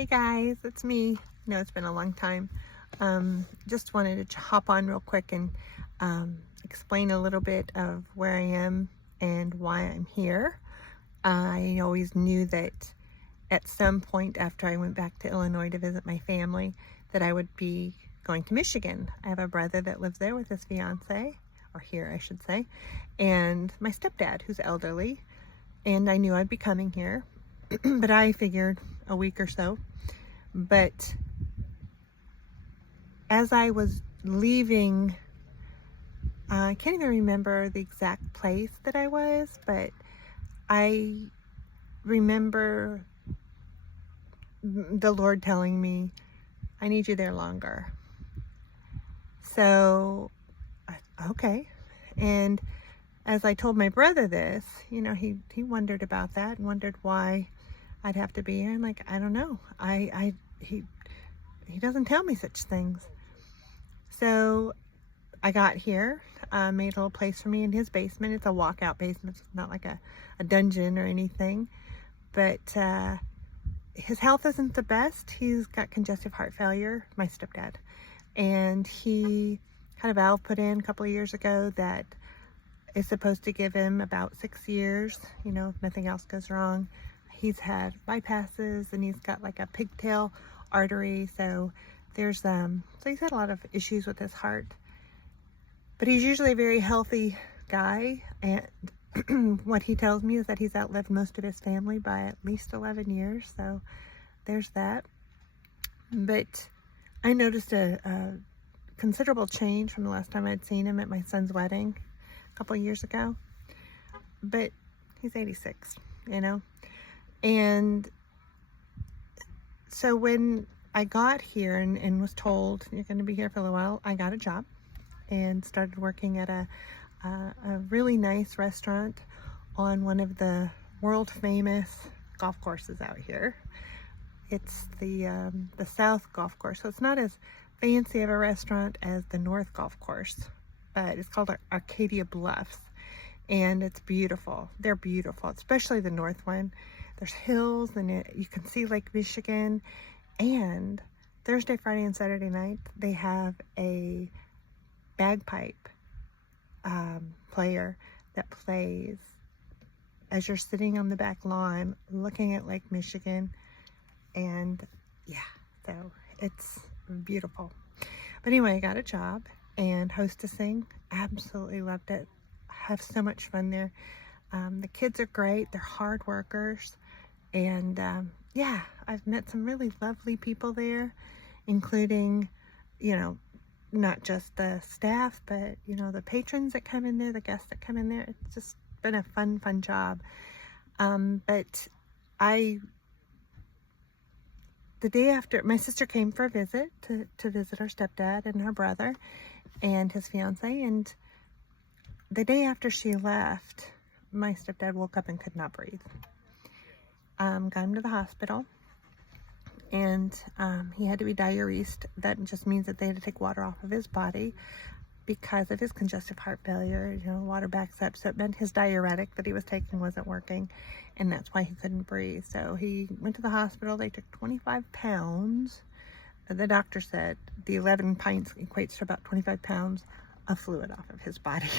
Hey guys, it's me. I know it's been a long time. Just wanted to hop on real quick and explain a little bit of where I am and why I'm here. I always knew that at some point after I went back to Illinois to visit my family that I would be going to Michigan. I have a brother that lives there with his fiance, or here I should say, and my stepdad who's elderly, and I knew I'd be coming here, but I figured a week or so. But as I was leaving, I can't even remember the exact place that I was, but I remember the Lord telling me, I need you there longer. So, okay. And as I told my brother this, he wondered about that and wondered why I'd have to be here. I'm like, I don't know. He doesn't tell me such things. So I got here, made a little place for me in his basement. It's a walkout basement. It's not like a dungeon or anything. But his health isn't the best. He's got congestive heart failure, my stepdad. And he had a valve put in a couple of years ago that is supposed to give him about 6 years, if nothing else goes wrong. He's had bypasses and he's got like a pigtail artery. So he's had a lot of issues with his heart. But he's usually a very healthy guy, and what he tells me is that he's outlived most of his family by at least 11 years, so there's that. But I noticed a considerable change from the last time I'd seen him at my son's wedding a couple of years ago. But he's 86, and so when I got here and was told, you're going to be here for a little while, I got a job and started working at a really nice restaurant on one of the world famous golf courses out here. It's the South Golf Course, so it's not as fancy of a restaurant as the North Golf Course, but it's called Arcadia Bluffs, and it's beautiful. They're beautiful, especially the North one. There's hills, and you can see Lake Michigan. And Thursday, Friday, and Saturday night, they have a bagpipe player that plays as you're sitting on the back lawn looking at Lake Michigan. And yeah, so it's beautiful. But anyway, I got a job and hostessing. Absolutely loved it. I have so much fun there. The kids are great. They're hard workers. And yeah, I've met some really lovely people there, including, not just the staff, but, the patrons that come in there, the guests that come in there. It's just been a fun job. But the day after, my sister came for a visit to visit her stepdad and her brother and his fiance. And the day after she left, my stepdad woke up and could not breathe. Got him to the hospital, and he had to be diuresed. That just means that they had to take water off of his body because of his congestive heart failure. Water backs up, so it meant his diuretic that he was taking wasn't working, and that's why he couldn't breathe. So he went to the hospital. They took 25 pounds. The doctor said the 11 pints equates to about 25 pounds of fluid off of his body.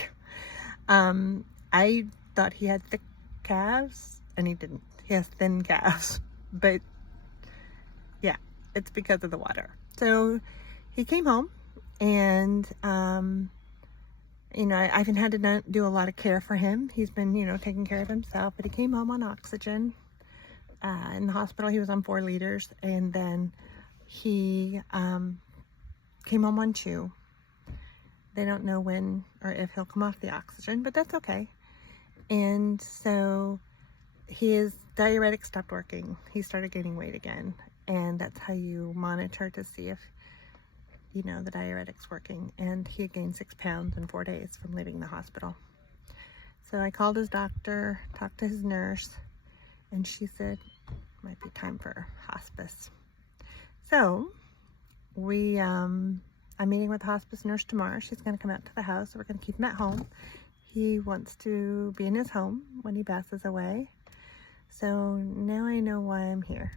I thought he had thick calves, and he didn't. He has thin calves, but yeah, it's because of the water. So he came home, and I haven't had to do a lot of care for him. He's been, taking care of himself, but he came home on oxygen. In the hospital, he was on 4 liters, and then he came home on chew. They don't know when or if he'll come off the oxygen, but that's okay. And so his diuretic stopped working. He started gaining weight again, and that's how you monitor to see if the diuretic's working. And he had gained 6 pounds in 4 days from leaving the hospital. So I called his doctor, talked to his nurse, and she said might be time for hospice. So I'm meeting with the hospice nurse tomorrow. She's going to come out to the house. We're going to keep him at home. He wants to be in his home when he passes away. So now I know why I'm here.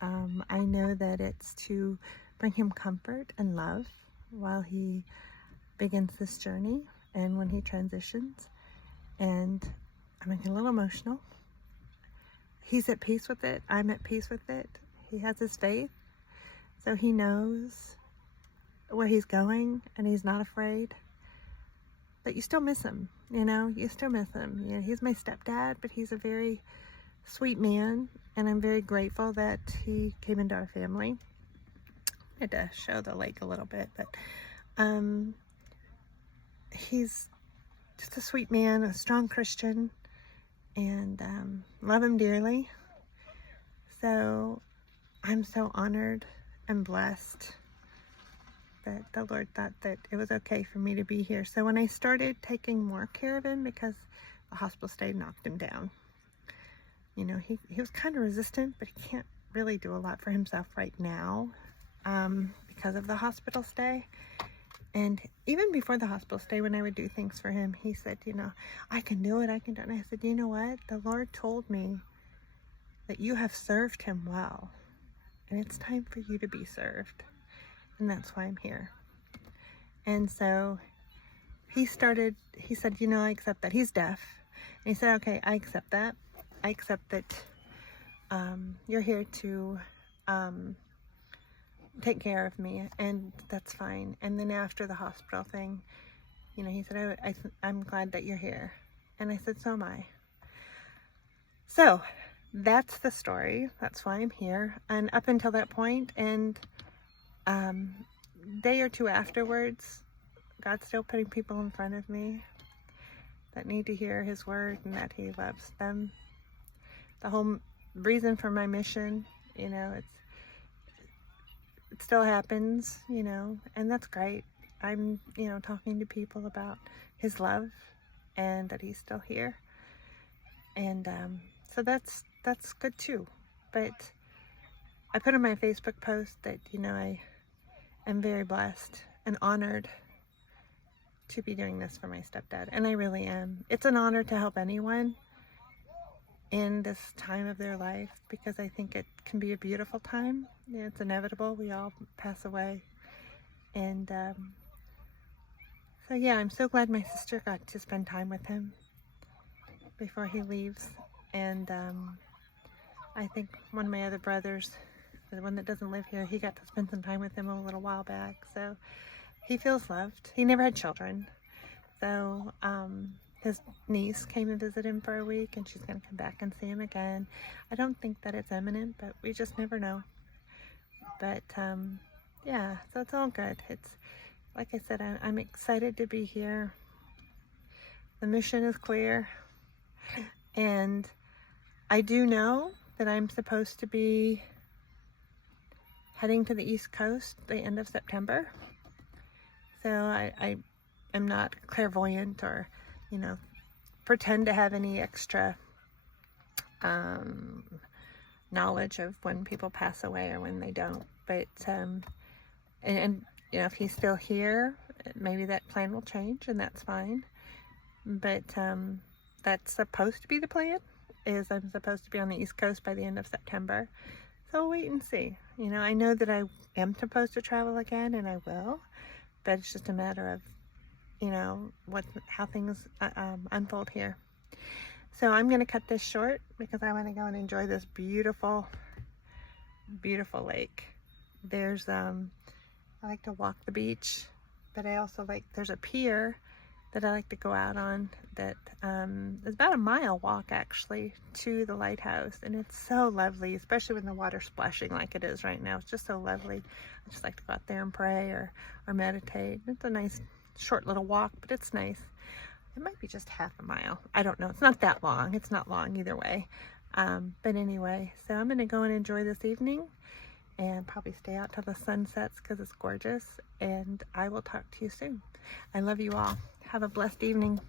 I know that it's to bring him comfort and love while he begins this journey and when he transitions. And I'm getting a little emotional. He's at peace with it. I'm at peace with it. He has his faith, so he knows where he's going and he's not afraid. But you still miss him, you know, you still miss him. You know, he's my stepdad, but he's a very sweet man, and I'm very grateful that he came into our family. I had to show the lake a little bit, but he's just a sweet man, a strong Christian, and love him dearly. So I'm so honored and blessed that the Lord thought that it was okay for me to be here. So when I started taking more care of him, because the hospital stay knocked him down, you know, he was kind of resistant, but he can't really do a lot for himself right now because of the hospital stay. And even before the hospital stay, when I would do things for him, he said, you know, I can do it, I can do it. And I said, you know what? The Lord told me that you have served him well, and it's time for you to be served. And that's why I'm here. And so he said, you know, I accept that. He's deaf. And he said, okay, I accept that. I accept that you're here to take care of me, and that's fine. And then after the hospital thing, you know, he said, I'm glad that you're here. And I said, so am I. So that's the story. That's why I'm here. And up until that point, and day or two afterwards, God's still putting people in front of me that need to hear his word and that he loves them. The whole reason for my mission, you know, it still happens, you know, and that's great. I'm, you know, talking to people about his love and that he's still here. And so that's good too. But I put in my Facebook post that, you know, I am very blessed and honored to be doing this for my stepdad. And I really am. It's an honor to help anyone in this time of their life, because I think it can be a beautiful time. You know, it's inevitable. We all pass away. And so yeah, I'm so glad my sister got to spend time with him before he leaves. And I think one of my other brothers, the one that doesn't live here, he got to spend some time with him a little while back. So he feels loved. He never had children. So his niece came and visited him for a week, and she's going to come back and see him again. I don't think that it's imminent, but we just never know. But yeah, so it's all good. It's like I said, I'm excited to be here. The mission is clear, and I do know that I'm supposed to be heading to the East Coast the end of September. So I am not clairvoyant or, you know, pretend to have any extra knowledge of when people pass away or when they don't. But and you know, if he's still here, maybe that plan will change, and that's fine. But that's supposed to be the plan, is I'm supposed to be on the East Coast by the end of September. So we'll wait and see. You know, I know that I am supposed to travel again, and I will, but it's just a matter of, you know, how things unfold here. So I'm going to cut this short because I want to go and enjoy this beautiful, beautiful lake. There's, I like to walk the beach, but I also there's a pier that I like to go out on that is about a mile walk actually to the lighthouse, and it's so lovely, especially when the water's splashing like it is right now. It's just so lovely. I just like to go out there and pray or meditate. It's a nice short little walk, but it's nice. It might be just half a mile. I don't know. It's not that long. It's not long either way. But anyway, so I'm going to go and enjoy this evening and probably stay out till the sun sets because it's gorgeous. And I will talk to you soon. I love you all. Have a blessed evening.